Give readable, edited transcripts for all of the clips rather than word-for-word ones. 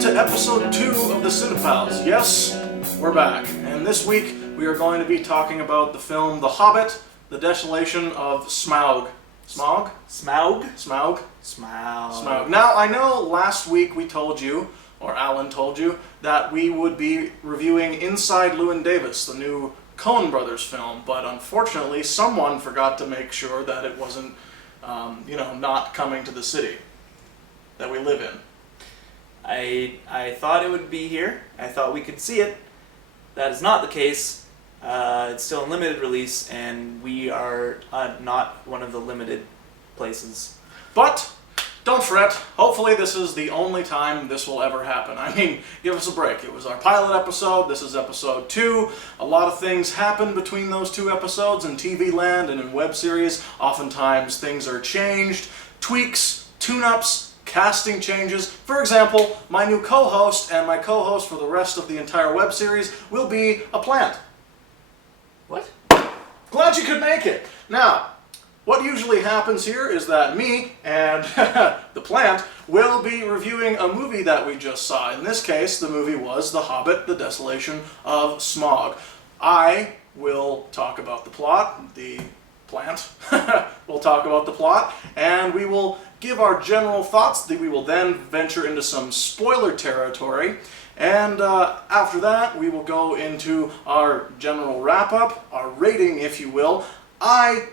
to episode 2 of the Cinepals. Yes, we're back. And this week we are going to be talking about the film The Hobbit, The Desolation of Smaug. Smaug? Smaug? Smaug? Smaug. Smaug. Now, I know last week we told you, or Alan told you, that we would be reviewing Inside Llewyn Davis, the new Coen Brothers film, but unfortunately someone forgot to make sure that it wasn't, not coming to the city that we live in. I thought it would be here. I thought we could see it. That is not the case. It's still in limited release, and we are not one of the limited places. But don't fret. Hopefully this is the only time this will ever happen. I mean, give us a break. It was our pilot episode. This is episode 2. A lot of things happen between those 2 episodes in TV land and in web series. Oftentimes things are changed, tweaks, tune-ups, casting changes. For example, my new co-host and my co-host for the rest of the entire web series will be a plant. What? Glad you could make it. Now, what usually happens here is that me and the plant will be reviewing a movie that we just saw. In this case, the movie was The Hobbit, The Desolation of Smaug. I will talk about the plot, the plant will talk about the plot, and we will give our general thoughts. We will then venture into some spoiler territory, and after that we will go into our general wrap-up, our rating, if you will. I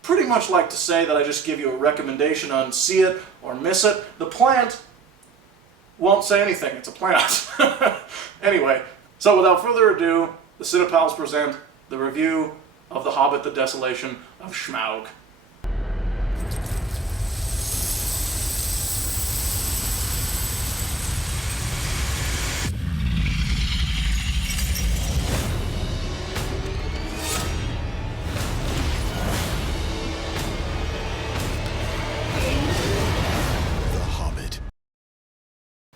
pretty much like to say that I just give you a recommendation on see it or miss it. The plant won't say anything. It's a plant. Anyway, so without further ado, the Cinepals present the review of The Hobbit, The Desolation of Smaug.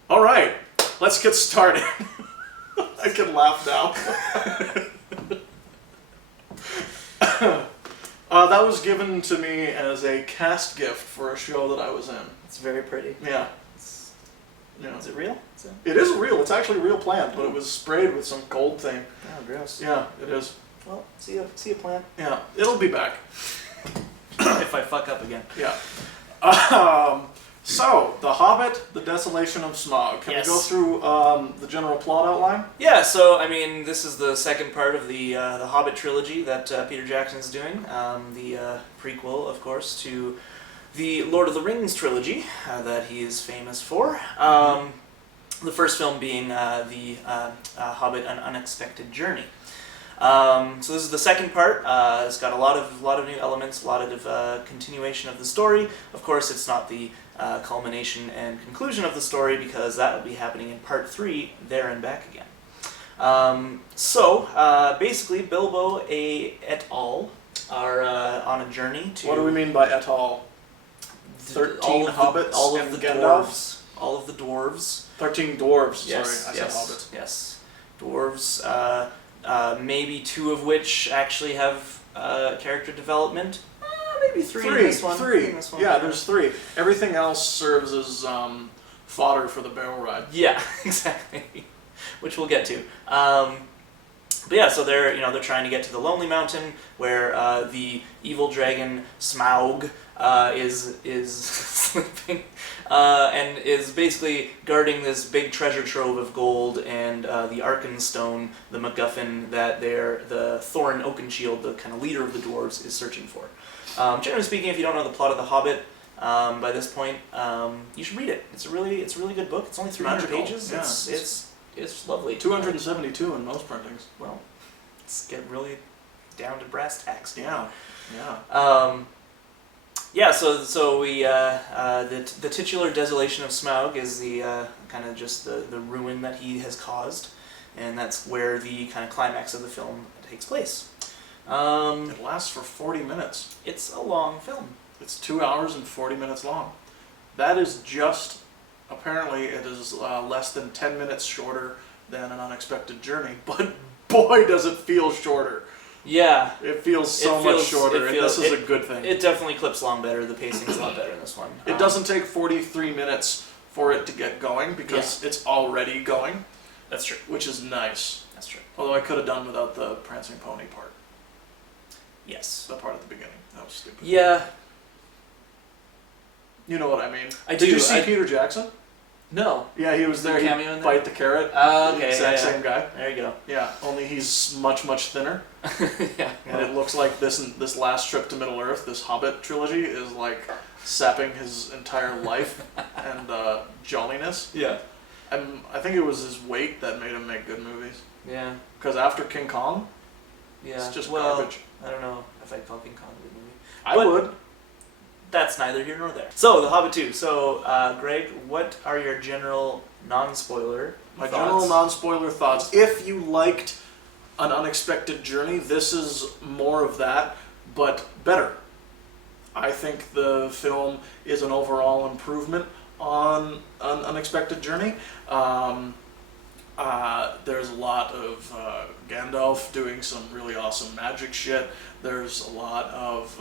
All right, let's get started. I can laugh now. That was given to me as a cast gift for a show that I was in. It's very pretty. Yeah. Is it real? It is real. It's actually a real plant, but it was sprayed with some gold thing. Oh, gross. Yeah, it is. Well, see a plant. Yeah, it'll be back. If I fuck up again. Yeah. So, The Hobbit, The Desolation of Smaug. Can we go through the general plot outline? Yeah, so, I mean, this is the second part of the Hobbit trilogy that Peter Jackson is doing. The prequel, of course, to the Lord of the Rings trilogy that he is famous for. The first film being the Hobbit, An Unexpected Journey. So this is the second part. It's got a lot of new elements, a lot of continuation of the story. Of course, it's not the culmination and conclusion of the story, because that will be happening in part 3, There and Back Again. Basically, Bilbo et al. Are on a journey to... What do we mean by et al? 13 hobbits all of and the Gandalf? dwarves. All of the dwarves. 13 dwarves, Yes, sorry, I said hobbits. Yes. Dwarves, maybe 2 of which actually have character development. Maybe 3 in this one. Three. Yeah, there's 3. Everything else serves as fodder for the barrel ride. Yeah, exactly. Which we'll get to. But yeah, so they're trying to get to the Lonely Mountain, where the evil dragon Smaug is sleeping and is basically guarding this big treasure trove of gold and the Arkenstone, the MacGuffin that the Thorin Oakenshield, the kind of leader of the dwarves, is searching for. Generally speaking, if you don't know the plot of The Hobbit by this point, you should read it. It's a really good book. It's only 300 pages. Yeah, it's lovely. 272 in most printings. Well, let's get really down to brass tacks. Yeah. So we the titular Desolation of Smaug is the kind of just the ruin that he has caused, and that's where the kind of climax of the film takes place. It lasts for 40 minutes. It's a long film. It's 2 hours and 40 minutes long. That is just, apparently it is less than 10 minutes shorter than An Unexpected Journey, but boy does it feel shorter. Yeah. It feels much shorter, and this is a good thing. It definitely clips along better. The pacing's a lot better in this one. It doesn't take 43 minutes for it to get going because it's already going, That's true. which is nice. That's true. Although I could have done without the prancing pony part, Yes. the part at the beginning. That was stupid. Yeah. You know what I mean. I Did do. you see Peter Jackson? No. Yeah, he was there. He Cameo in there? bite the carrot. Okay. Exact yeah. same guy. There you go. Yeah, only he's much, much thinner. Yeah. And it looks like this last trip to Middle Earth, this Hobbit trilogy, is like sapping his entire life and jolliness. Yeah. And I think it was his weight that made him make good movies. Yeah. Because after King Kong, Yeah. it's just well, garbage. I don't know if I'd call King Kong a good movie. I But would. That's neither here nor there. So, The Hobbit 2. So, Greg, what are your general non-spoiler My thoughts? general non-spoiler thoughts. If you liked An Unexpected Journey, this is more of that, but better. I think the film is an overall improvement on An Unexpected Journey. There's a lot of Gandalf doing some really awesome magic shit. There's a lot of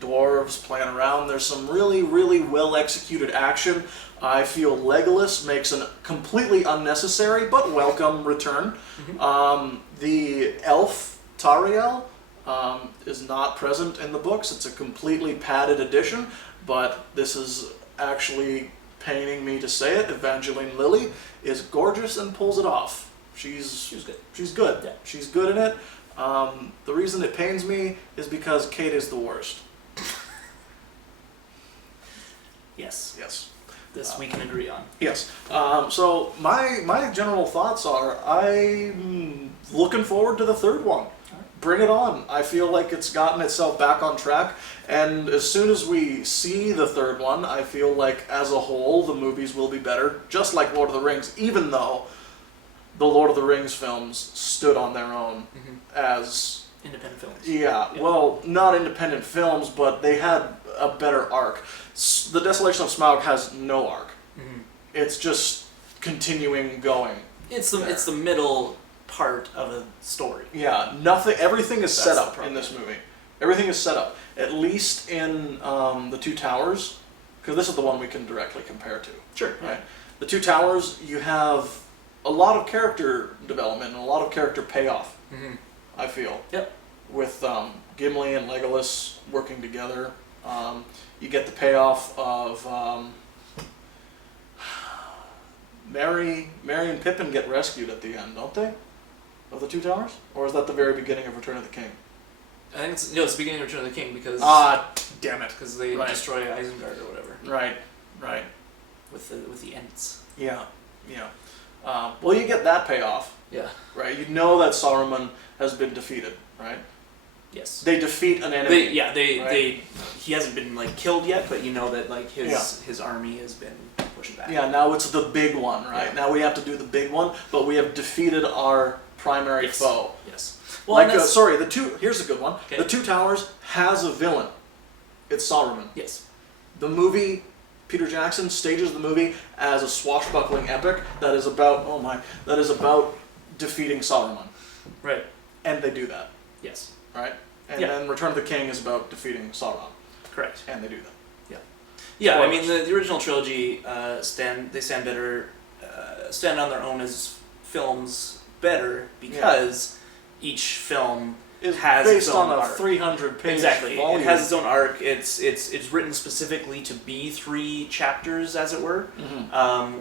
dwarves playing around. There's some really, really well executed action. I feel Legolas makes a completely unnecessary but welcome return. The elf Tariel is not present in the books. It's a completely padded edition, but this is actually paining me to say it. Evangeline Lilly is gorgeous and pulls it off. She's good. She's good. Yeah. She's good in it. The reason it pains me is because Kate is the worst. Yes. Yes. This we can agree on. Yes. So my general thoughts are I'm looking forward to the third one. Bring it on. I feel like it's gotten itself back on track, and as soon as we see the third one, I feel like as a whole the movies will be better, just like Lord of the Rings, even though the Lord of the Rings films stood on their own as independent films. Yeah, well, not independent films, but they had a better arc. The Desolation of Smaug has no arc. It's just continuing going. It's the middle part of a story. Yeah, nothing. Everything is set That's the up problem. in this movie. Everything is set up. At least in the Two Towers, because this is the one we can directly compare to. Sure. Right. The Two Towers, you have a lot of character development and a lot of character payoff. I feel. Yep. With Gimli and Legolas working together, you get the payoff of Merry and Pippin get rescued at the end, don't they? Of the Two Towers? Or is that the very beginning of Return of the King? I think it's the beginning of Return of the King because Damn it. because they Right. destroy Isengard or whatever Right. with the Ents. Yeah. Well, you get that payoff, Yeah. right? You know that Saruman has been defeated, right? Yes. They defeat an enemy. He hasn't been like killed yet, but you know that like his army has been pushing back. Yeah, now it's the big one, right? Yeah. Now we have to do the big one, but we have defeated our primary foe. Yes. Well, like, here's a good one. Okay. The Two Towers has a villain. It's Saruman. Yes. The movie, Peter Jackson stages the movie as a swashbuckling epic that is about, defeating Saruman. Right. And they do that, Yes. right? And Yeah. then Return of the King is about defeating Sauron. Correct. And they do that. Yeah, I Spoilers. mean the original trilogy stand on their own as films better because each film It's has based its own on a arc. 300-page Exactly. volume. It has its own arc. It's written specifically to be 3 chapters, as it were.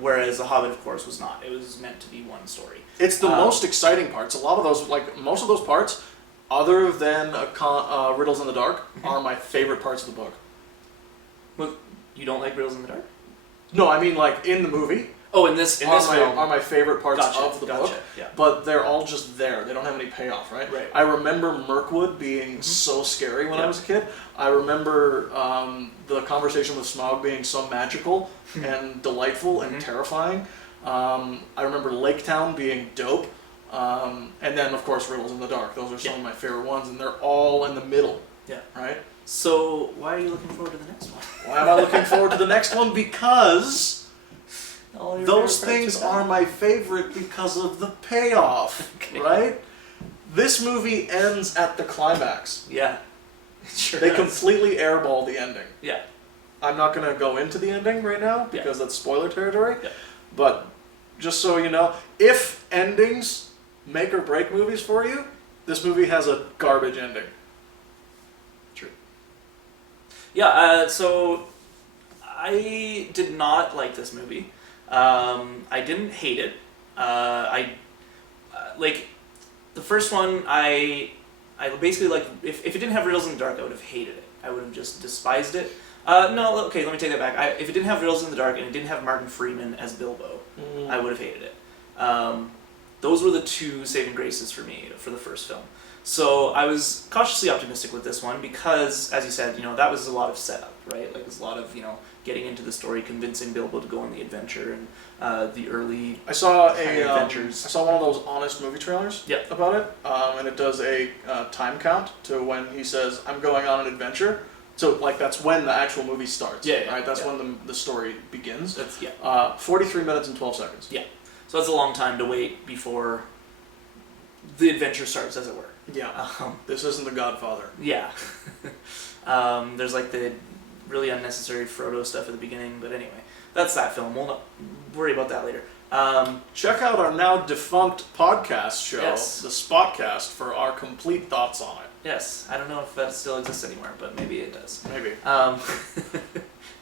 Whereas The Hobbit, of course, was not. It was meant to be one story. It's the most exciting parts. A lot of those, most of those parts, other than Riddles in the Dark, are my favorite parts of the book. Well, you don't like Riddles in the Dark? No, I mean in the movie. Oh, in this film. Are my favorite parts Gotcha, of the book. yeah. But they're all just there. They don't have any payoff, right? Right. I remember Mirkwood being so scary when I was a kid. I remember the conversation with Smaug being so magical and delightful and terrifying. I remember Lake Town being dope. And then, of course, Riddles in the Dark. Those are some of my favorite ones, and they're all in the middle. Yeah. Right? So, why are you looking forward to the next one? Why am I looking forward to the next one? Because All your those favorite things parts are my favorite because of the payoff, Okay. right? This movie ends at the climax. Yeah. It sure They does. completely airball the ending. Yeah. I'm not going to go into the ending right now because that's spoiler territory. Yeah. But just so you know, if endings make or break movies for you, this movie has a garbage ending. True. Yeah, so I did not like this movie. I didn't hate it. Like, the first one, I basically, like, if it didn't have Riddles in the Dark, I would have hated it. I would have just despised it. No, okay, let me take that back. If it didn't have Riddles in the Dark and it didn't have Martin Freeman as Bilbo, I would have hated it. Those were the two saving graces for me for the first film. So I was cautiously optimistic with this one because, as you said, that was a lot of setup, right? Like, there's a lot of, getting into the story, convincing Bilbo to go on the adventure, and the early I saw adventures. I saw one of those honest movie trailers about it, and it does a time count to when he says, "I'm going on an adventure." So, like, that's when the actual movie starts, right? That's when the story begins. That's 43 minutes and 12 seconds. Yeah. So that's a long time to wait before the adventure starts, as it were. Yeah. This isn't The Godfather. Yeah. There's, like, the really unnecessary Frodo stuff at the beginning, but anyway, that's that film. We'll not worry about that later. Check out our now defunct podcast show, Yes. the Spotcast, for our complete thoughts on it. Yes, I don't know if that still exists anymore, but maybe it does. Maybe.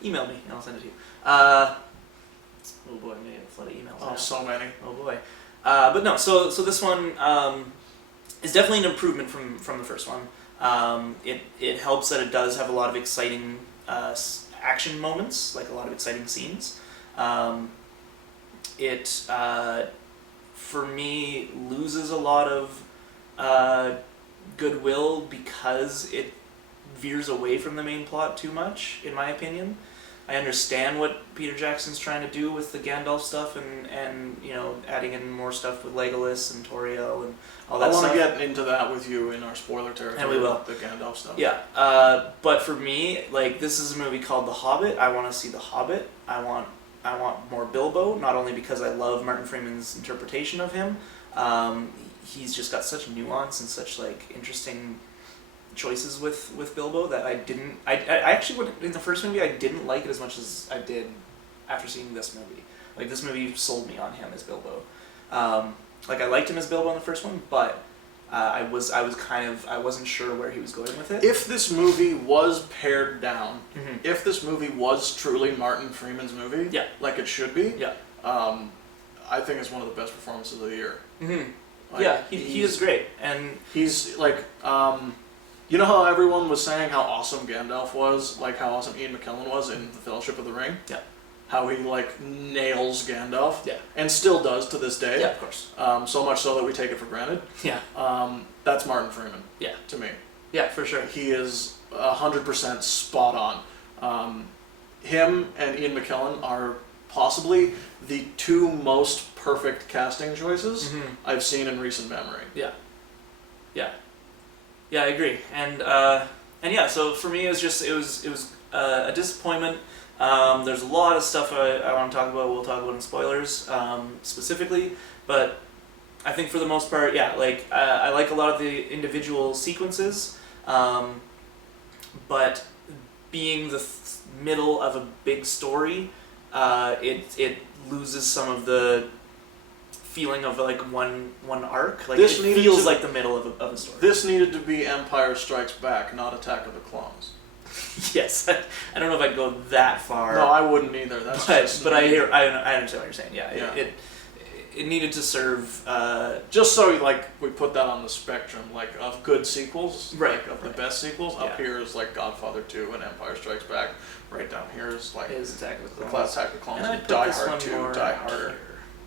Email me and I'll send it to you. Oh boy, I'm gonna get a flood of emails. Oh, now. so many. Oh boy. But no, so this one is definitely an improvement from the first one. It helps that it does have a lot of exciting action moments, like a lot of exciting scenes. It, for me, loses a lot of goodwill because it veers away from the main plot too much, in my opinion. I understand what Peter Jackson's trying to do with the Gandalf stuff and adding in more stuff with Legolas and Torio and all that stuff. I want to get into that with you in our spoiler territory. And we will. The Gandalf stuff. Yeah, but for me, like, this is a movie called The Hobbit. I want to see The Hobbit. I want more Bilbo, not only because I love Martin Freeman's interpretation of him. He's just got such nuance and such, like, interesting choices with Bilbo that I actually, in the first movie, I didn't like it as much as I did after seeing this movie. Like, this movie sold me on him as Bilbo. Like, I liked him as Bilbo in the first one, but I wasn't sure where he was going with it. If this movie was pared down, if this movie was truly Martin Freeman's movie, like it should be, I think it's one of the best performances of the year. Like, he is great, and he's like, you know how everyone was saying how awesome Gandalf was, like how awesome Ian McKellen was in The Fellowship of the Ring? Yeah. How he, like, nails Gandalf. Yeah. And still does to this day. Yeah, of course. So much so that we take it for granted. Yeah. That's Martin Freeman. Yeah. To me. Yeah, for sure. He is 100% spot on. Him and Ian McKellen are possibly the two most perfect casting choices I've seen in recent memory. Yeah. Yeah. Yeah, I agree. And yeah, so for me, it was a disappointment. There's a lot of stuff I want to talk about. We'll talk about in spoilers specifically, but I think for the most part, like, I like a lot of the individual sequences, but being the middle of a big story, it loses some of the feeling of, like, one arc. Like, this it feels like the middle of a story. This needed to be Empire Strikes Back, not Attack of the Clones. Yes, I don't know if I'd go that far. No, I wouldn't either. But I understand what you're saying. Yeah, it needed to serve. Just so, like, we put that on the spectrum, like, of good sequels, right? Like, of the best sequels. Up here is, like, Godfather 2 and Empire Strikes Back. Right down here is, like, Attack of the Clones. Attack of the Clones. And Die Hard 2, Die Harder.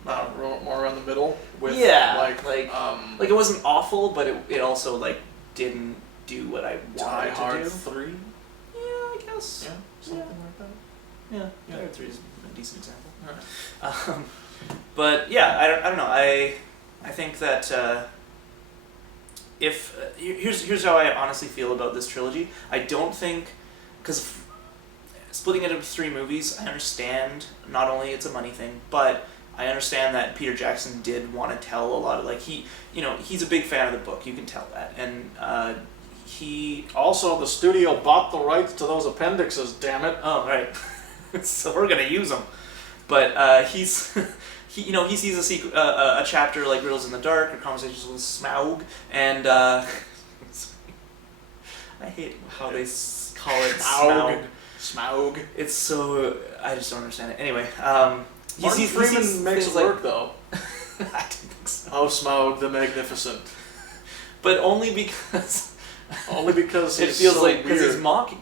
More around the middle. With, like it wasn't awful, but it also, like, didn't do what I wanted Die Hard to do. 3. Yeah, I guess. Yeah, something like that. Yeah, Die Hard 3 is a decent example. Right. But yeah, I don't know. I think that if here's how I honestly feel about this trilogy. I don't think, because splitting it into 3 movies, I understand not only it's a money thing, but I understand that Peter Jackson did want to tell a lot of, like, he's a big fan of the book, you can tell that, and he Also, the studio bought the rights to those appendixes, damn it. oh right, so we're gonna use them. But he's he sees a chapter like Riddles in the Dark or Conversations with Smaug, and I hate how they call it Smaug. Smaug. It's so I just don't understand it. Anyway, Martin Freeman makes it work though. I didn't think so. Oh, Smaug the Magnificent. But only because it feels so like weird. he's mocking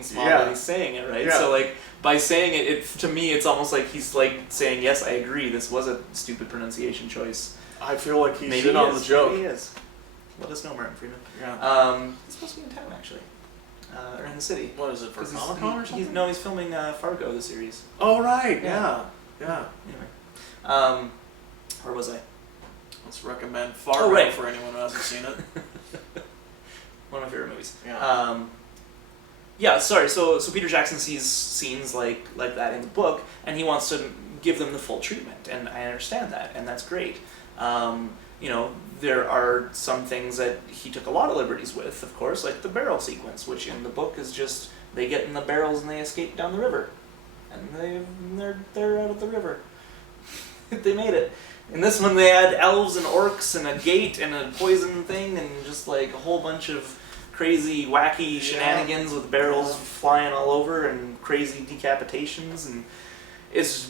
Smaug Yeah. when he's saying it, right? Yeah. So like by saying it, to me it's almost like he's like saying, yes, I agree, this was a stupid pronunciation choice. I feel like he's Maybe in he on is. the joke. Maybe he is. Let us know, Martin Freeman. Yeah. He's supposed to be in town actually, or in the city. What is it, for 'Cause Comic-Con or something? No, he's filming Fargo, the series. Oh, right, Yeah. yeah. Anyway, where was I? Let's recommend Fargo right. for anyone who hasn't seen it. One of my favorite movies. Yeah. Yeah, sorry. So Peter Jackson sees scenes like that in the book, and he wants to give them the full treatment, and I understand that, and that's great. There are some things that he took a lot of liberties with, of course, like the barrel sequence, which in the book is just they get in the barrels and they escape down the river, and they're out of the river. They made it. In this one, they had elves and orcs and a gate and a poison thing and just like a whole bunch of crazy, wacky shenanigans with barrels flying all over and crazy decapitations, and it's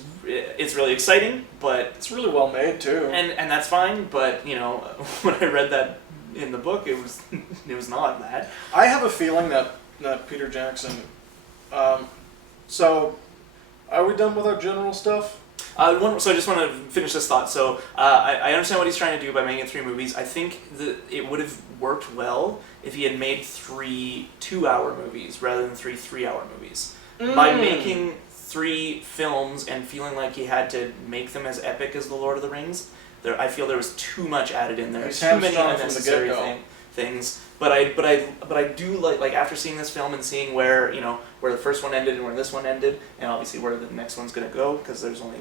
really exciting, but It's really well made too. and that's fine. But when I read that in the book, it was not that. I have a feeling that Peter Jackson. So, are we done with our general stuff? So I just want to finish this thought. So I understand what he's trying to do by making 3 movies. I think that it would have worked well if he had made 3 2-hour movies rather than 3 3-hour movies. By making 3 films and feeling like he had to make them as epic as The Lord of the Rings, I feel there was too much added in there. He's Too many hamstrung from the unnecessary get-go. things. But I do like after seeing this film and seeing where the first one ended and where this one ended, and obviously where the next one's gonna go because there's only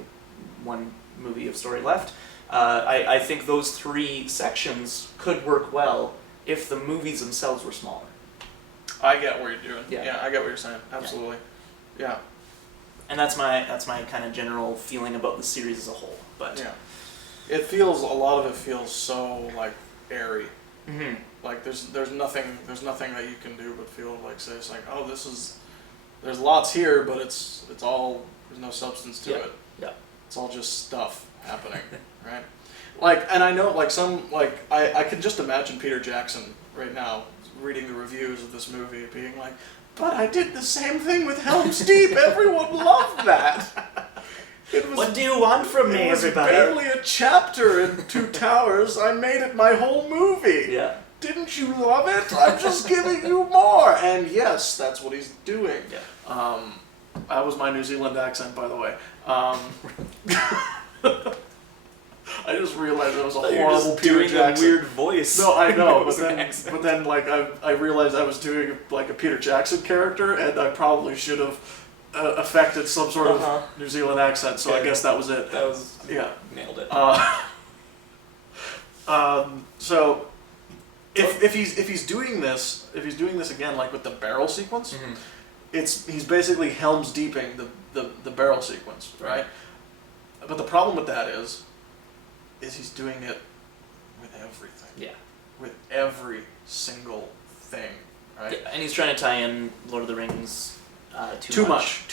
one movie of story left. I think those 3 sections could work well if the movies themselves were smaller. I get what you're doing. Yeah. I get what you're saying. Absolutely. Yeah. And that's my kind of general feeling about the series as a whole. But Yeah. A lot of it feels so like airy. Mhm. Like there's nothing that you can do but feel like say it's like, oh, there's lots here, but it's all, there's no substance to it. Yeah. It's all just stuff happening, right? Like, and I know, like, I can just imagine Peter Jackson right now reading the reviews of this movie being like, but I did the same thing with Helm's Deep, everyone loved that! What do you want from me, everybody? It was barely a chapter in Two Towers, I made it my whole movie! Yeah. Didn't you love it? I'm just giving you more! And yes, that's what he's doing. Yeah. That was my New Zealand accent, by the way. I just realized that was a horrible Peter doing Jackson. a weird voice. No, I know, It was an but accent. then like I realized I was doing like a Peter Jackson character, and I probably should have affected some sort of New Zealand accent. So I Okay. guess that was it. That was nailed it. So if he's doing this again, like with the barrel sequence, Mhm. he's basically Helm's Deeping the barrel sequence, right? But the problem with that is he's doing it with everything. Yeah. With every single thing, right? Yeah, and he's trying to tie in Lord of the Rings Too much.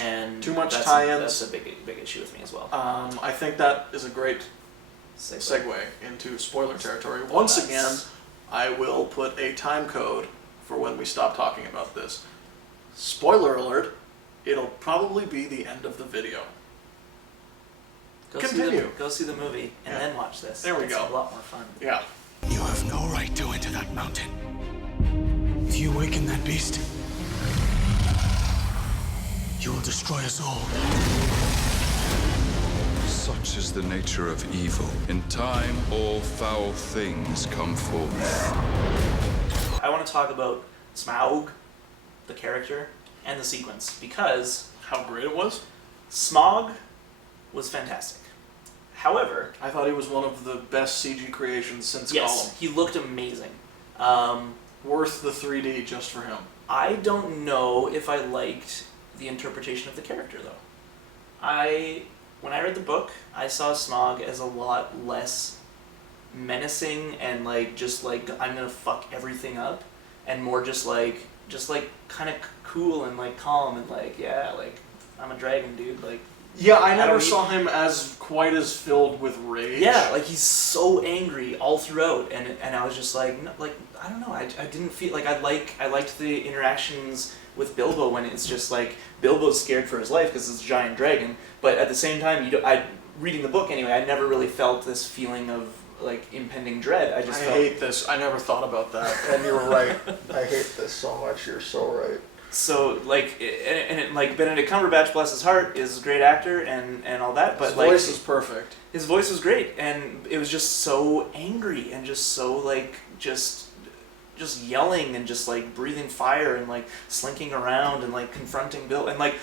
and Too much that's tie-ins. That's a big issue with me as well. I think that is a great segue into spoiler territory. Once again, I will put a time code for when we stop talking about this. Spoiler alert, it'll probably be the end of the video. Continue. Go see the movie and then watch this. There we It's go. a lot more fun. Yeah. You have no right to enter that mountain. If you awaken that beast, you will destroy us all. Such is the nature of evil. In time, all foul things come forth. I want to talk about Smaug, the character, and the sequence, because How great it was. Smaug was fantastic. However, I thought he was one of the best CG creations since yes, Gollum. he looked amazing. worth the 3D just for him? I don't know if I liked the interpretation of the character, though. When I read the book, I saw Smaug as a lot less menacing and just I'm gonna fuck everything up, and more just kind of cool and calm and I'm a dragon, dude. Yeah, I never saw him as quite as filled with rage. Yeah, he's so angry all throughout, and I was just I don't know, I didn't feel I liked the interactions with Bilbo when it's just Bilbo's scared for his life because it's a giant dragon, but at the same time, reading the book anyway, I never really felt this feeling of impending dread. I hate this. I never thought about that, and you were right. I hate this so much. You're so right. So Benedict Cumberbatch, bless his heart, is a great actor and all that, but his voice is perfect. His voice was great, and it was just so angry and just so just yelling and just breathing fire and slinking around and confronting Bill, and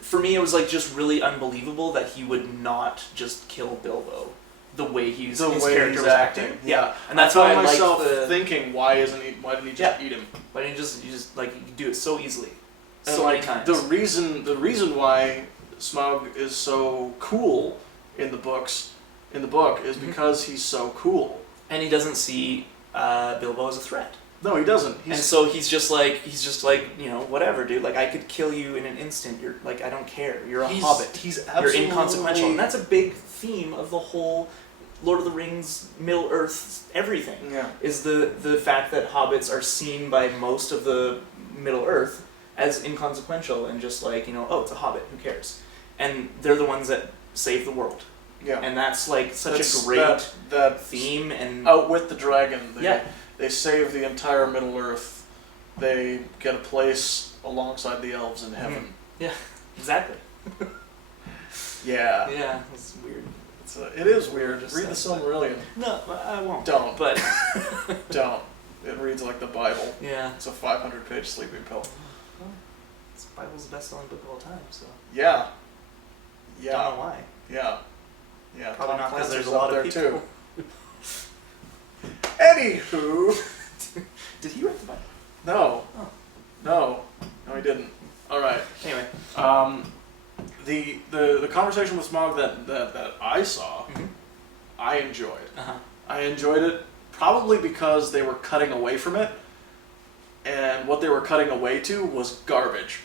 for me it was just really unbelievable that he would not just kill Bilbo the way his character was acting. Yeah, and that's why I myself thinking, why didn't he just eat him? Why didn't you just you could do it so easily, and so many times. The reason why Smaug is so cool in the book is because he's so cool, and he doesn't see Bilbo as a threat. No, he doesn't. And so he's just whatever, dude. I could kill you in an instant. You're I don't care. You're a hobbit. You're inconsequential, and that's a big theme of the whole Lord of the Rings, Middle Earth, everything. Yeah. Is the fact that hobbits are seen by most of the Middle Earth as inconsequential and just oh, it's a hobbit. Who cares? And they're the ones that save the world. Yeah. And that's such a great that theme and outwit the dragon. Yeah. They save the entire Middle Earth. They get a place alongside the elves in heaven. Mm-hmm. Yeah, exactly. Yeah. Yeah, it's weird. It is weird. Just read the Silmarillion. No, I won't. Don't. But don't. It reads like the Bible. Yeah. It's a 500-page sleeping pill. Well, the Bible's the best-selling book of all time, so. Yeah. Yeah. Don't know why. Yeah. Yeah. Probably not because Clancy's there's a lot up of there people. too. Anywho. Did he write the Bible? No. Oh. No, he didn't. All right. Anyway. The conversation with Smaug that I saw, I enjoyed. Uh-huh. I enjoyed it probably because they were cutting away from it, and what they were cutting away to was garbage.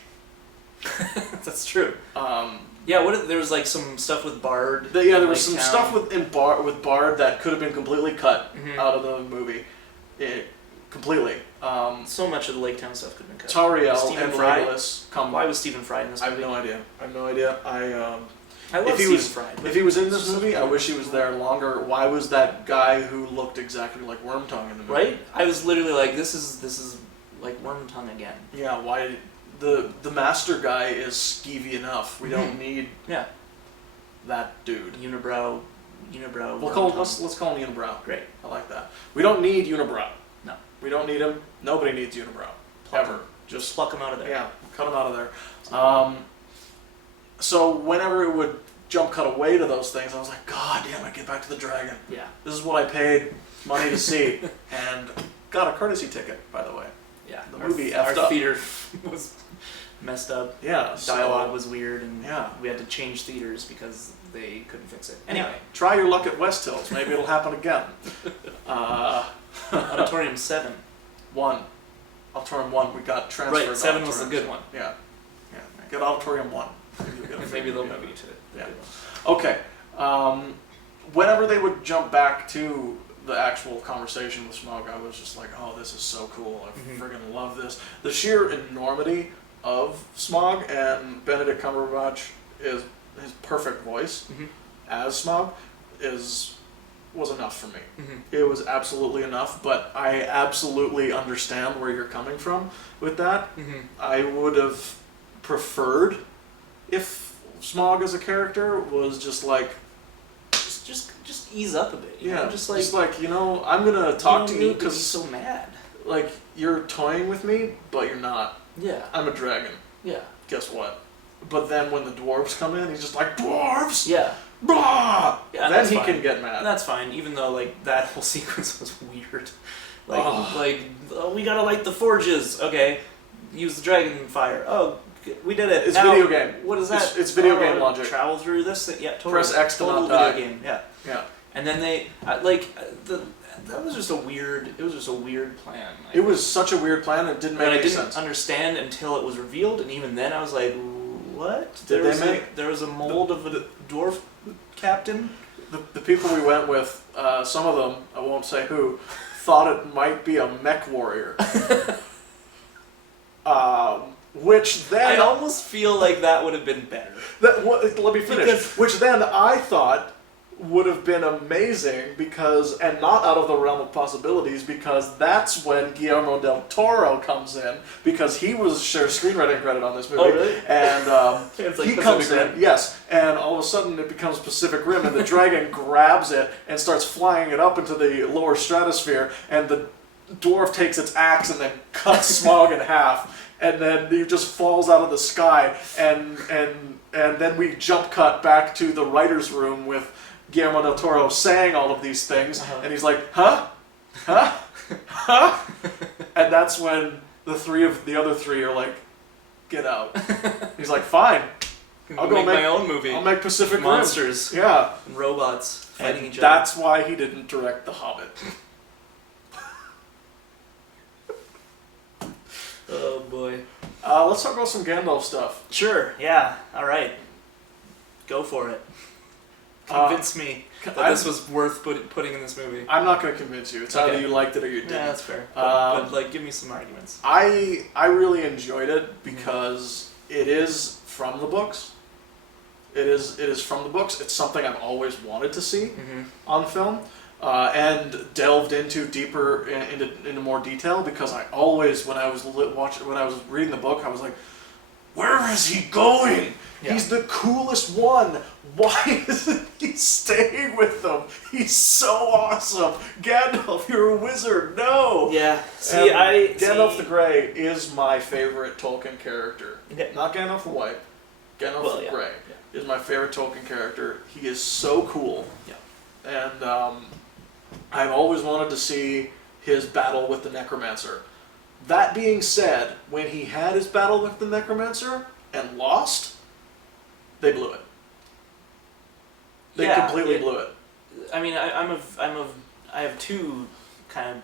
That's true. Yeah, there was like some stuff with Bard. There was some stuff with Bard that could have been completely cut out of the movie. Completely. So much of the Lake Town stuff could have been cut. Tariel and Legolas come. Why was Stephen Fry in this movie? I have no idea. I love Stephen Fry. If he was in this movie, I wish he was there longer. Why was that guy who looked exactly like Wormtongue in the movie? Right? I was literally like, this is like Wormtongue again. Yeah, why? The master guy is skeevy enough. We don't need that dude. Unibrow. Let's call him Unibrow. Great. I like that. We don't need Unibrow. No. We don't need him. Nobody needs Unibrow. Ever. Just pluck him out of there. Yeah, cut him out of there. So whenever it would jump cut away to those things, I was like, God damn it, get back to the dragon. Yeah. This is what I paid money to see. And got a courtesy ticket, by the way. Yeah. The movie Our effed up. theater was messed up. Yeah. Dialogue was weird, and yeah, we had to change theaters because they couldn't fix it. Anyway. Try your luck at West Hills. Maybe it'll happen again. Auditorium 7. 1. Auditorium 1, we got transferred. Right, 7 was the good one. Yeah. Get Auditorium 1. Maybe they'll move you to it. Yeah. Okay. Whenever they would jump back to the actual conversation with Smaug, I was just like, oh, this is so cool. I friggin' love this. The sheer enormity of Smaug and Benedict Cumberbatch his perfect voice as Smaug was enough for me. It was absolutely enough, but I absolutely understand where you're coming from with that. I would have preferred if Smaug as a character was just like just ease up a bit. You know? Just like I'm gonna talk to you because he's so mad. Like you're toying with me, but you're not. Yeah. I'm a dragon. Yeah. Guess what? But then when the dwarves come in, he's just like, dwarves! Yeah. Blah! Yeah, then he can get mad. And that's fine, even though like that whole sequence was weird. We gotta light the forges. Okay, use the dragon fire. Oh, we did it. It's now, video game. What is that? It's video game logic. Travel through this. Yeah, totally. Press X to total not video die. game. Yeah. Yeah. And then that was just a weird. It was just a weird plan. It was such a weird plan. It didn't make any I didn't sense. understand until it was revealed, and even then I was like, "What?" There was a mold of a dwarf captain. The people we went with, some of them, I won't say who, thought it might be a mech warrior. Which then... I almost feel like that would have been better. Let me finish. Which then I thought would have been amazing because, and not out of the realm of possibilities, because that's when Guillermo del Toro comes in, because he shares screenwriting credit on this movie. Oh, really? And It's like he Pacific comes Rim. in, yes, and all of a sudden it becomes Pacific Rim, and the dragon grabs it and starts flying it up into the lower stratosphere, and the dwarf takes its axe and then cuts Smaug in half, and then he just falls out of the sky, and then we jump cut back to the writer's room with Guillermo del Toro saying all of these things, and he's like, huh? Huh? Huh? And that's when the other three are like, get out. He's like, fine. I'll go make my own movie. I'll make Pacific Monsters. Rim. Yeah. And robots fighting each other. That's why he didn't direct The Hobbit. Oh boy. Let's talk about some Gandalf stuff. Sure, yeah, alright. Go for it. Convince me that this was worth putting in this movie. I'm not going to convince you. It's either you liked it or you didn't. Yeah, that's fair. But give me some arguments. I really enjoyed it because it is from the books. It is from the books. It's something I've always wanted to see on film, and delved into deeper into more detail, because I always, when I was reading the book, I was like, where is he going? Yeah. He's the coolest one. Why isn't he staying with them? He's so awesome. Gandalf, you're a wizard. No. Yeah. Gandalf the Grey is my favorite Tolkien character. Okay. Not Gandalf the White. Gandalf the Grey is my favorite Tolkien character. He is so cool. Yeah. And I've always wanted to see his battle with the Necromancer. That being said, when he had his battle with the Necromancer and lost, they blew it. They completely blew it. I mean, I have two kind of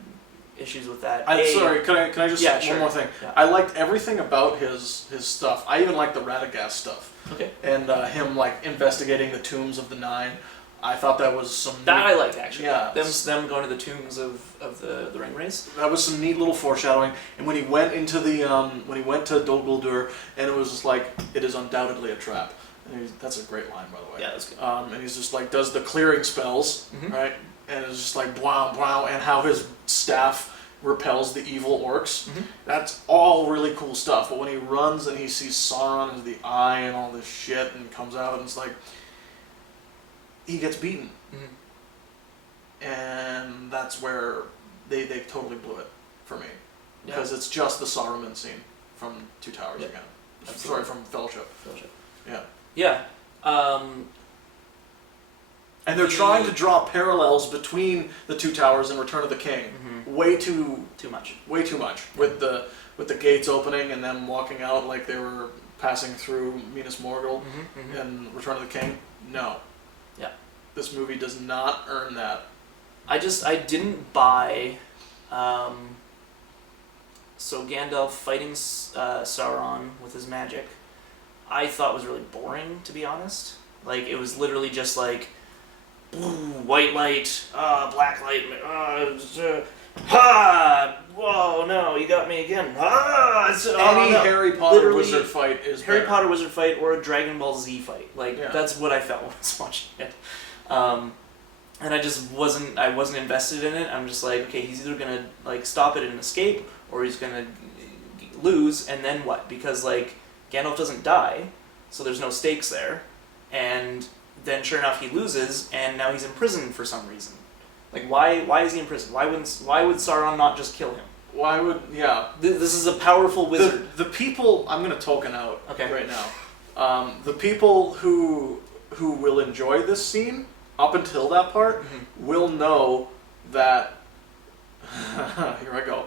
issues with that. Sorry, can I just say sure. one more thing? Yeah. I liked everything about his stuff. I even liked the Radagast stuff. Okay. And him investigating the tombs of the Nine. I thought that was some... That I liked, actually. Yeah. Them going to the tombs of the Ringwraiths. That was some neat little foreshadowing. And when he went into when he went to Dol Guldur, and it was just like, it is undoubtedly a trap. And that's a great line, by the way. Yeah, that's good. And he's just like, does the clearing spells, right? And it's just like, wow, wow, and how his staff repels the evil orcs. That's all really cool stuff. But when he runs and he sees Sauron as the Eye and all this shit, and comes out, and it's like, he gets beaten. And that's where they totally blew it for me. Because it's just the Saruman scene from Two Towers again. Sorry, from Fellowship. Yeah. Yeah. And they're trying to draw parallels between the Two Towers and Return of the King. Way too much. Way too much. With the gates opening and them walking out like they were passing through Minas Morgul and Return of the King. No. Yeah. This movie does not earn that. I didn't buy. So Gandalf fighting Sauron with his magic, I thought was really boring, to be honest. Like, it was literally just like, white light, black light, ha! Whoa, no, you got me again. Any Harry Potter wizard fight is Harry better. Potter wizard fight or a Dragon Ball Z fight. Like, that's what I felt when I was watching it. And I just wasn't invested in it. I'm just like, okay, he's either gonna like stop it and escape, or he's gonna lose, and then what? Because like Gandalf doesn't die, so there's no stakes there, and then sure enough he loses, and now he's in prison for some reason. Like why is he in prison? Why would Sauron not just kill him? Why would This is a powerful wizard. The people, I'm gonna token out right now. The people who will enjoy this scene up until that part will know that Here I go.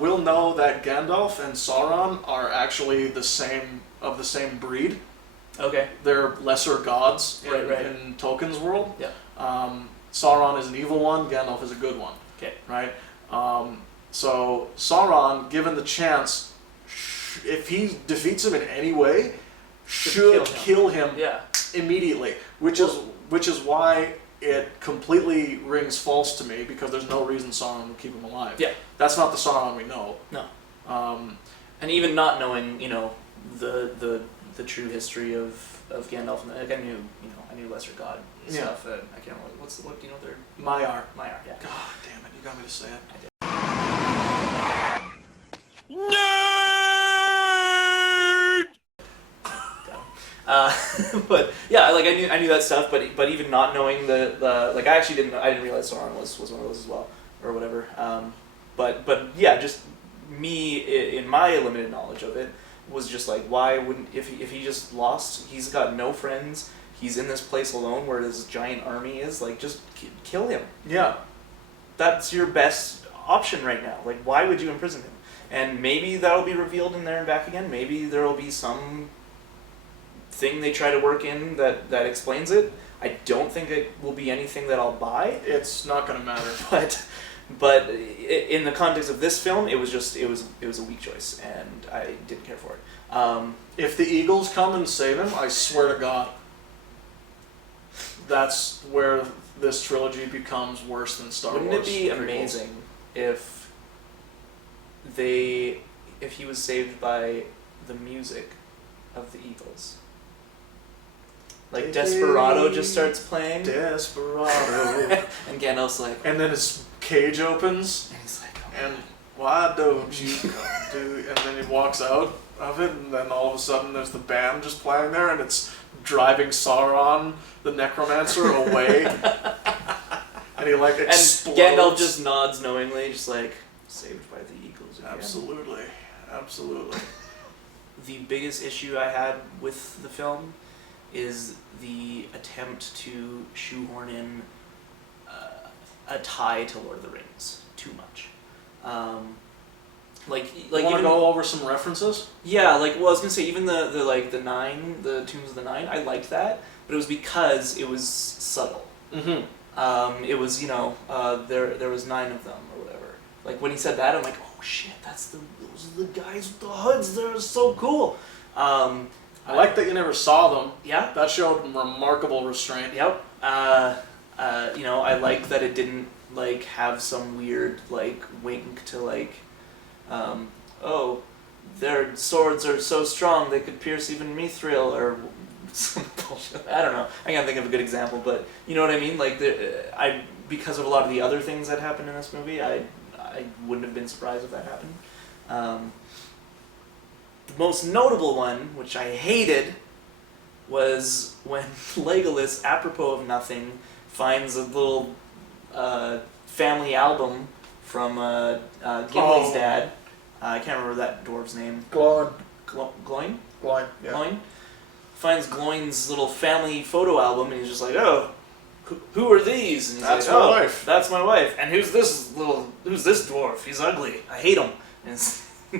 We'll know that Gandalf and Sauron are actually the same breed. Okay. They're lesser gods Right. in Tolkien's world. Yeah. Sauron is an evil one. Gandalf is a good one. Okay. Right. So Sauron, given the chance, if he defeats him in any way, should kill him Yeah. immediately. Which is why it completely rings false to me, because there's no reason Sauron would keep him alive. Yeah. That's not the Sauron we know. No. And even not knowing, the true history of Gandalf, and like I knew lesser god stuff. I can't remember what do you know their Maiar. Maiar, yeah. God damn it! You got me to say it. But yeah, like I knew that stuff, but even not knowing the like I didn't realize Sauron was one of those as well, or whatever. But yeah, just me in my limited knowledge of it was just like, why wouldn't if he just lost? He's got no friends. He's in this place alone where this giant army is. Like, just kill him. Yeah. That's your best option right now. Like, why would you imprison him? And maybe that'll be revealed in There and Back Again. Maybe there'll be some thing they try to work in that explains it. I don't think it will be anything that I'll buy. It's not going to matter. But in the context of this film, it was a weak choice, and I didn't care for it. If the Eagles come and save him, I swear to God, that's where this trilogy becomes worse than Star Wars. Wouldn't it be prequels. amazing if he was saved by the music of the Eagles? Like Desperado just starts playing. Desperado. And Gandalf's like... And then his cage opens. And he's like... Oh, And why don't you come do... And then he walks out of it, and then all of a sudden there's the band just playing there, and it's driving Sauron, the necromancer, away. And he like explodes. And Gandalf just nods knowingly, just like, saved by the Eagles again. Absolutely. Absolutely. The biggest issue I had with the film is the attempt to shoehorn in a tie to Lord of the Rings too much. Like you want to even, go over some references? Yeah, like, well, I was gonna say even the Tombs of the Nine, I liked that, but it was because it was subtle. Mm-hmm. It was there was 9 of them or whatever. Like when he said that, I'm like, oh shit, those are the guys with the hoods. They're so cool. I like that you never saw them. Yeah. That showed remarkable restraint. Yep. I like that it didn't like have some weird like wink to like, oh, their swords are so strong they could pierce even mithril or some bullshit. I don't know. I can't think of a good example, but you know what I mean. Like because of a lot of the other things that happened in this movie, I wouldn't have been surprised if that happened. The most notable one, which I hated, was when Legolas, apropos of nothing, finds a little family album from Gimli's dad. I can't remember that dwarf's name. Gloin. Gloin? Gloin, yeah. Gloin? Finds Gloin's little family photo album, and he's just like, oh, who are these? And he's That's like, my oh, wife. That's my wife. And who's this dwarf? He's ugly. I hate him. And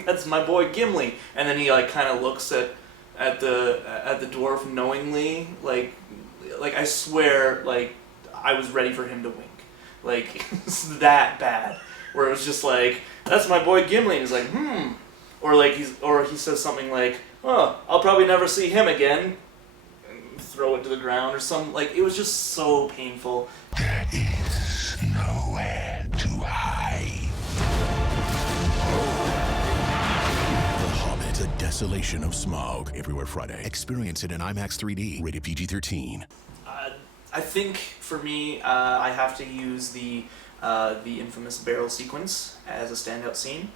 that's my boy Gimli. And then he like kind of looks at the dwarf knowingly, like I swear, like I was ready for him to wink, like it's that bad. Where it was just like, that's my boy Gimli. And he's like, or like he says something like, oh, I'll probably never see him again. And throw it to the ground or something. Like it was just so painful. There is nowhere to hide. The Hobbit, The Desolation of Smaug. Everywhere Friday. Experience it in IMAX 3D. Rated PG-13. I think for me, I have to use the infamous barrel sequence as a standout scene.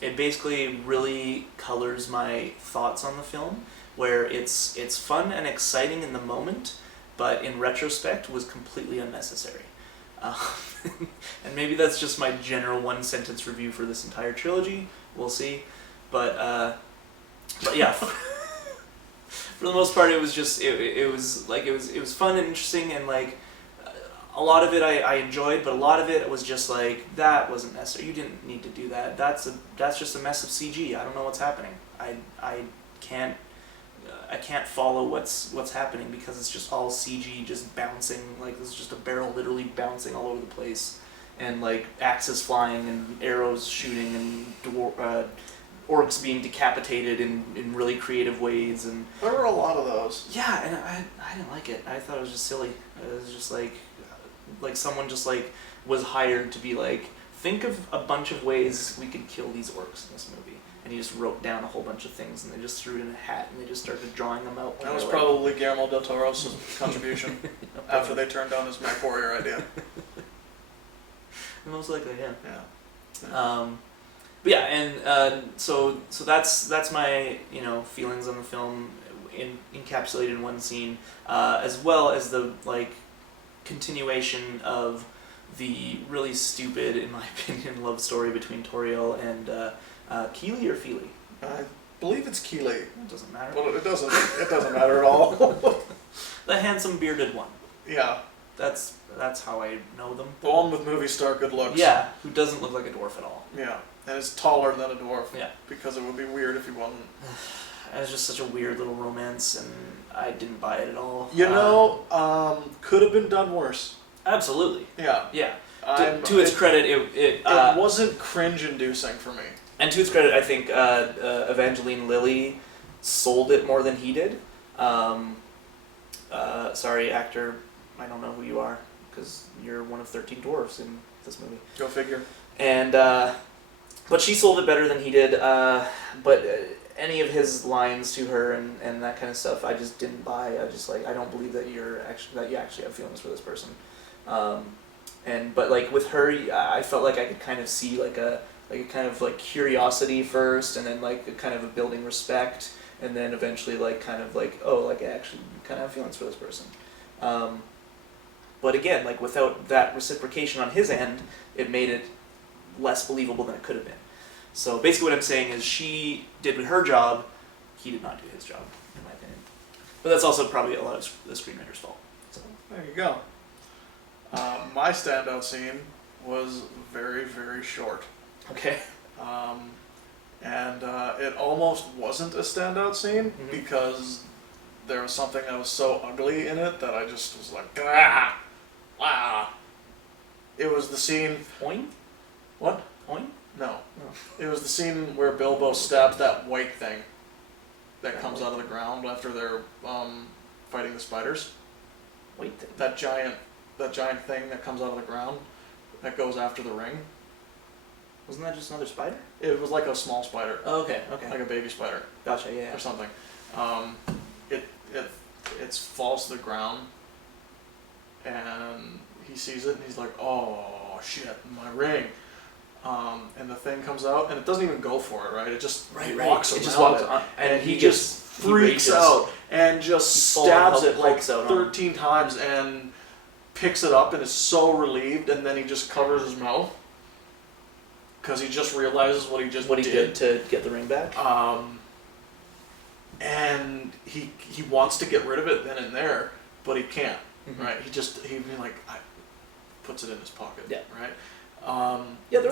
It basically really colors my thoughts on the film, where it's fun and exciting in the moment, but in retrospect was completely unnecessary. And maybe that's just my general one-sentence review for this entire trilogy. We'll see. But yeah, for the most part, it was just it was fun and interesting, and like a lot of it I enjoyed, but a lot of it was just like, that wasn't necessary. You didn't need to do that. That's just a mess of CG. I don't know what's happening. I can't follow what's happening because it's just all CG, just bouncing. Like, this is just a barrel literally bouncing all over the place, and like axes flying and arrows shooting and orcs being decapitated in really creative ways. And There were a lot of those. yeah, and I didn't like it. I thought it was just silly. It was just like someone just like was hired to be like, think of a bunch of ways we could kill these orcs in this movie. And he just wrote down a whole bunch of things, and they just threw it in a hat, and they just started drawing them out. That was probably Guillermo del Toro's contribution after they turned down his Mac Warrior idea. Most likely, yeah. Yeah. But yeah, and so that's my feelings on the film encapsulated in one scene, as well as the like continuation of the really stupid, in my opinion, love story between Toriel and Keely or Feely. I believe it's Keely. It doesn't matter. Well, it doesn't matter at all. The handsome bearded one. Yeah. That's how I know them. The one with movie star good looks. Yeah, who doesn't look like a dwarf at all. Yeah. And is taller than a dwarf. Yeah. Because it would be weird if he wasn't. It was just such a weird little romance, and I didn't buy it at all. Could have been done worse. Absolutely. Yeah. Yeah. To its credit, it wasn't cringe-inducing for me. And to its credit, I think Evangeline Lilly sold it more than he did. Sorry, actor, I don't know who you are, because you're one of 13 dwarves in this movie. Go figure. And but she sold it better than he did. But any of his lines to her and that kind of stuff, I just didn't buy. I just I don't believe that you actually have feelings for this person. But like with her, I felt like I could kind of see like a kind of like curiosity first, and then like a kind of a building respect, and then eventually like kind of like, oh, like I actually kind of have feelings for this person. But again, like without that reciprocation on his end, it made it less believable than it could have been. So basically what I'm saying is she did her job, he did not do his job, in my opinion. But that's also probably a lot of the screenwriter's fault. So. There you go. My standout scene was very, very short. Okay. And it almost wasn't a standout scene because there was something that was so ugly in it that I just was like, ah, ah. It was the scene. Oin? What? Oin? No. Oh. It was the scene where Bilbo stabs that white thing that comes out of the ground after they're fighting the spiders. White thing? That giant thing that comes out of the ground that goes after the ring. Wasn't that just another spider? It was like a small spider. Oh, okay, okay. Like a baby spider. Gotcha, yeah. Or something. It falls to the ground, and he sees it, and he's like, "Oh shit, my ring!" And the thing comes out, and it doesn't even go for it, right? It just walks around. It just walks on, and he just freaks out and just stabs it like 13 times, and picks it up, and is so relieved, and then he just covers his mouth. Because he just realizes what he did to get the ring back. And he wants to get rid of it then and there, but he can't. Right? He puts it in his pocket. Yeah. Right.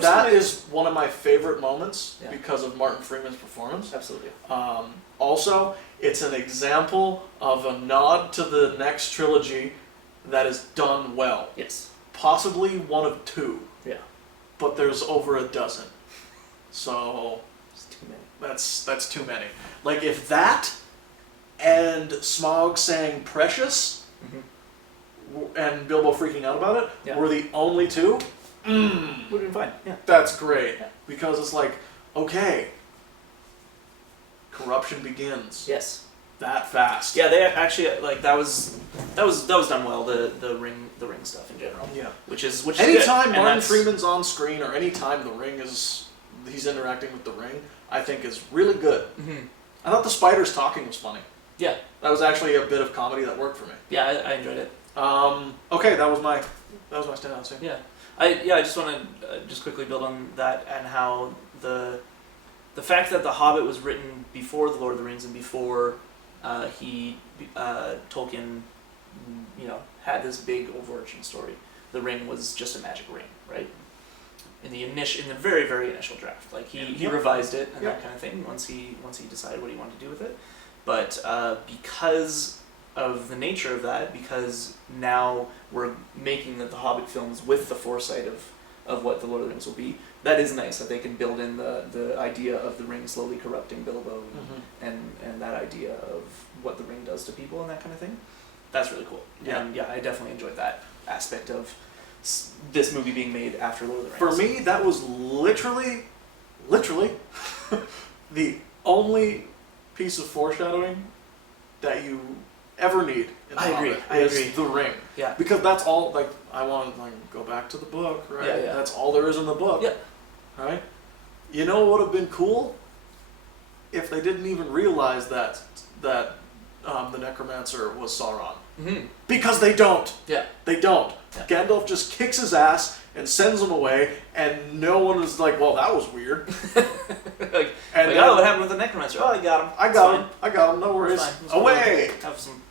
That is one of my favorite moments because of Martin Freeman's performance. Absolutely. Also, it's an example of a nod to the next trilogy that is done well. Yes. Possibly one of two. Yeah. But there's over a dozen, so it's too many. That's too many. Like if that and Smaug saying "precious" and Bilbo freaking out about it were the only two, would have been fine. Yeah, that's great because it's like, okay, corruption begins. Yes. That fast. Yeah, they actually like that was done well. The ring stuff in general. Yeah. Which is anytime good. Martin Freeman's on screen or anytime he's interacting with the ring, I think is really good. I thought the spiders talking was funny. Yeah. That was actually a bit of comedy that worked for me. Yeah, I enjoyed it. Okay, that was my standout scene. Yeah. I just want to just quickly build on that and how the fact that The Hobbit was written before The Lord of the Rings and before Tolkien, had this big overarching story. the ring was just a magic ring, right? In the very, very initial draft, like he revised it and that kind of thing once he decided what he wanted to do with it. But because of the nature of that, because now we're making the Hobbit films with the foresight of what the Lord of the Rings will be, that is nice that they can build in the idea of the ring slowly corrupting Bilbo and that idea of what the ring does to people and that kind of thing. That's really cool. Yeah. And I definitely enjoyed that aspect of this movie being made after Lord of the Rings. For me, that was literally the only piece of foreshadowing that you ever need in the Hobbit is the ring. Yeah. Because that's all, like, I want to go back to the book, right? Yeah. That's all there is in the book. Yeah. Right? You know what would have been cool? If they didn't even realize that the necromancer was Sauron. Mm-hmm. Because they don't. Yeah. They don't. Yeah. Gandalf just kicks his ass and sends him away, and no one is like, well, that was weird. What happened with the necromancer? Oh, I got him. I got him. No worries. Away. Have some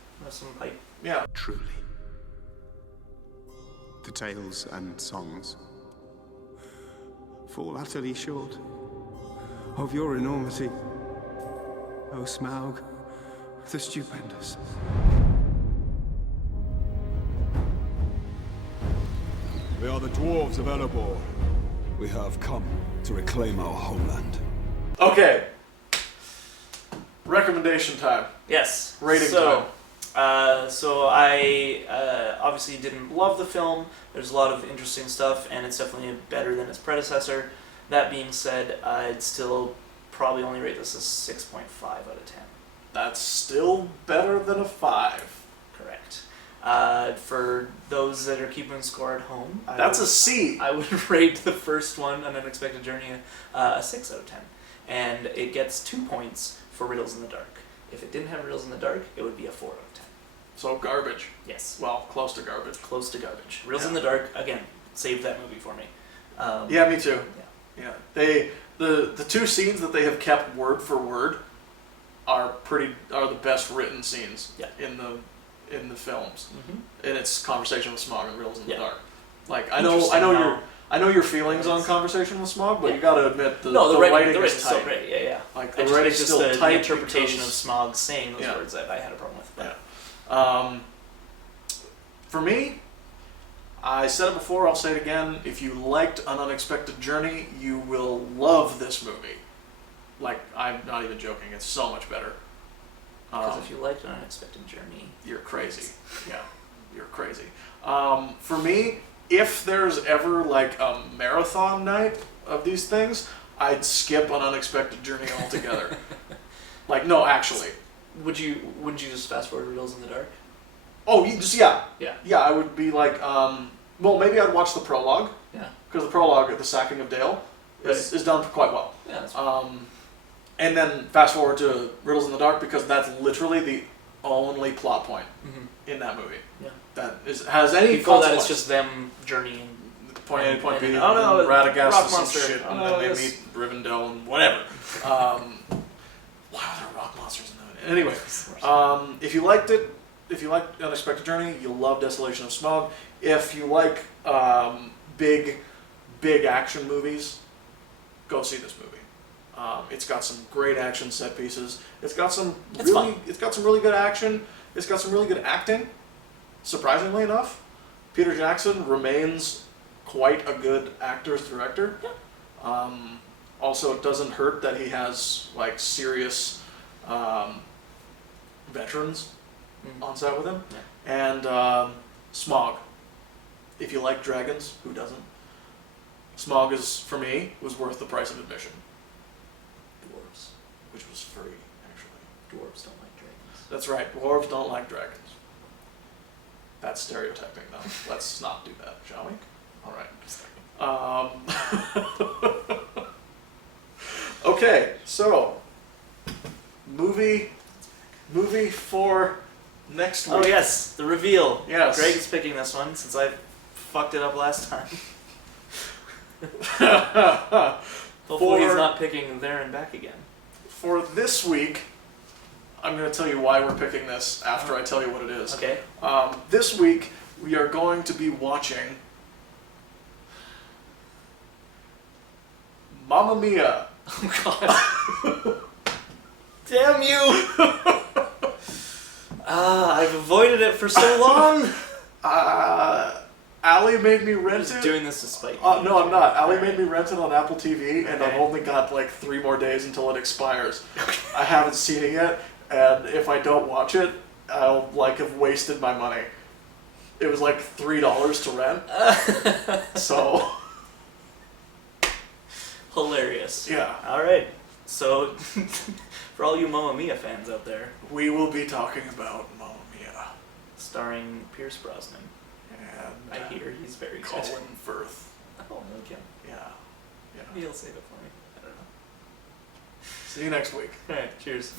pipe. Yeah. Truly. The tales and songs fall utterly short of your enormity, O Smaug, the stupendous. We are the dwarves of Erebor. We have come to reclaim our homeland. Okay. Recommendation time. Yes. Rating time. So I obviously didn't love the film. There's a lot of interesting stuff, and it's definitely better than its predecessor. That being said, I'd still probably only rate this as 6.5 out of 10. That's still better than a 5. Correct. For those that are keeping score at home, That's a C. I would rate the first one, An Unexpected Journey, a 6 out of 10. And it gets 2 points for Riddles in the Dark. If it didn't have Riddles in the Dark, it would be a 4 out of 10. So garbage. Yes. Well, close to garbage. Close to garbage. Riddles in the Dark, again, saved that movie for me. Yeah, me too. Yeah. The two scenes that they have kept word for word are the best written scenes in the films. Mm-hmm. And it's Conversation with Smaug and Riddles in the Dark. Like I know your feelings on Conversation with Smaug, but you got to admit the writing is tight. Still great. Yeah. Like the writing's just still the tight. interpretation of Smaug saying those words that I had a problem with. But. Yeah. For me, I said it before, I'll say it again. If you liked An Unexpected Journey, you will love this movie. Like, I'm not even joking. It's so much better. Because if you liked An Unexpected Journey... You're crazy. Yeah, you're crazy. For me, if there's ever, like, a marathon night of these things, I'd skip An Unexpected Journey altogether. Like, no, actually. Wouldn't you just fast forward Riddles in the Dark? Oh, yeah. Yeah. Yeah, I would be like, well, maybe I'd watch the prologue. Yeah. Because the prologue, the sacking of Dale, is done quite well. Yeah, that's and then fast forward to Riddles in the Dark, because that's literally the only plot point in that movie. Yeah. That has any Before consequence. that, it's just them journeying. Point A, point B, oh no, Radagast rock and some monster. shit, and then they meet Rivendell and whatever. Why are there rock monsters in that? Anyway, if you liked it, if you like Unexpected Journey, you'll love Desolation of Smaug. If you like big action movies, go see this movie. It's got some great action set pieces. It's got some really good action. It's got some really good acting. Surprisingly enough, Peter Jackson remains quite a good actor-director. Yeah. Also, it doesn't hurt that he has like serious veterans on set with him. Yeah. And Smaug. If you like dragons, who doesn't? Smaug is, for me, was worth the price of admission. Dwarves. Which was free, actually. Dwarves don't like dragons. That's right, dwarves don't like dragons. That's stereotyping, though. Let's not do that, shall we? Alright. Okay, so movie for next week. Oh yes, the reveal. Yes. Greg is picking this one since I fucked it up last time. Hopefully he's not picking There and Back again. For this week, I'm going to tell you why we're picking this after I tell you what it is. Okay. This week, we are going to be watching Mamma Mia. Oh God. Damn you! I've avoided it for so long. Allie made me rent Just it. doing this to spite you. No, I'm not. Allie Alright. made me rent it on Apple TV, and I've Okay. only got like 3 more days until it expires. I haven't seen it yet, and if I don't watch it, I'll like have wasted my money. It was like $3 to rent, so Hilarious. yeah. All right. So, for all you Mamma Mia fans out there, We will be talking about Mamma Mia starring Pierce Brosnan. and I hear he's very good. Colin Firth. Oh, okay. Yeah. Maybe he'll save it for me. I don't know. See you next week. All right. Cheers.